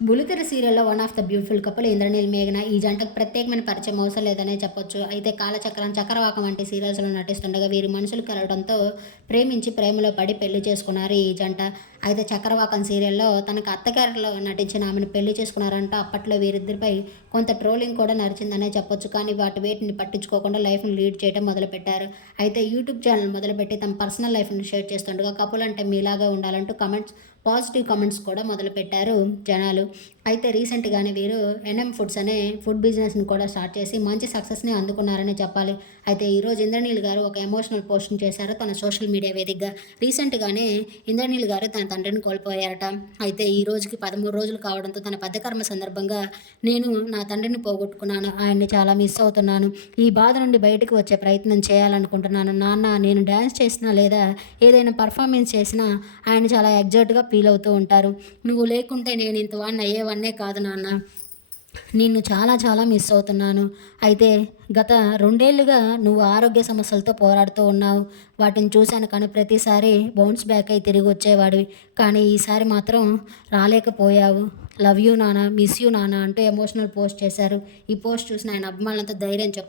బులితెర సీరియల్లో one of the beautiful couple Indraneel మేఘన ఈ జంటకు ప్రత్యేకమైన పరిచయం అవసరం లేదనే చెప్పొచ్చు. అయితే కాలచక్రం చక్రవాకం వంటి సీరియల్స్లో నటిస్తుండగా వీరి మనుషులు కలవడంతో ప్రేమించి ప్రేమలో పడి పెళ్ళి చేసుకున్నారు ఈ జంట. అయితే చక్రవాకం సీరియల్లో తనకు అత్తగారిలో నటించిన ఆమెను పెళ్ళి చేసుకున్నారంటూ అప్పట్లో వీరిద్దరిపై కొంత ట్రోలింగ్ కూడా నడిచిందనే చెప్పొచ్చు. కానీ వాటి వేటిని పట్టించుకోకుండా లైఫ్ను లీడ్ చేయడం మొదలుపెట్టారు. అయితే యూట్యూబ్ ఛానల్ మొదలుపెట్టి తమ పర్సనల్ లైఫ్ను షేర్ చేస్తుండగా కపుల్ అంటే మీలాగా ఉండాలంటూ కమెంట్స్ పాజిటివ్ కామెంట్స్ కూడా మొదలుపెట్టారు జనాలు. అయితే రీసెంట్గానే వీరు ఎన్ఎం ఫుడ్స్ అనే ఫుడ్ బిజినెస్ని కూడా స్టార్ట్ చేసి మంచి సక్సెస్ని అందుకున్నారని చెప్పాలి. అయితే ఈరోజు ఇంద్రనీల్ గారు ఒక ఎమోషనల్ పోస్ట్ని చేశారు తన సోషల్ మీడియా వేదికగా. రీసెంట్గానే ఇంద్రనీల్ గారు తన తండ్రిని కోల్పోయారట. అయితే ఈ రోజుకి పదమూడు రోజులు కావడంతో తన పెద్దకర్మ సందర్భంగా నేను నా తండ్రిని పోగొట్టుకున్నాను. ఆయన్ని చాలా మిస్ అవుతున్నాను. ఈ బాధ నుండి బయటకు వచ్చే ప్రయత్నం చేయాలనుకుంటున్నాను. నాన్న నేను డ్యాన్స్ చేసినా లేదా ఏదైనా పర్ఫార్మెన్స్ చేసినా ఆయన చాలా ఎగ్జాక్ట్గా ఫీల్ అవుతూ ఉంటారు. నువ్వు లేకుంటే నేను ఇంతవాడిని అయ్యేవాడినే కాదు నాన్న. నిన్ను చాలా చాలా మిస్ అవుతున్నాను. అయితే గత రెండేళ్ళుగా నువ్వు ఆరోగ్య సమస్యలతో పోరాడుతూ ఉన్నావు. వాటిని చూశాను కానీ ప్రతిసారి బౌన్స్ బ్యాక్ అయి తిరిగి వచ్చేవాడివి. కానీ ఈసారి మాత్రం రాలేకపోయావు. లవ్ యూ నాన్న మిస్ యూ నాన్న అంటూ ఎమోషనల్ పోస్ట్ చేశారు. ఈ పోస్ట్ చూసిన ఆయన అభిమానులంతా ధైర్యం చెప్పు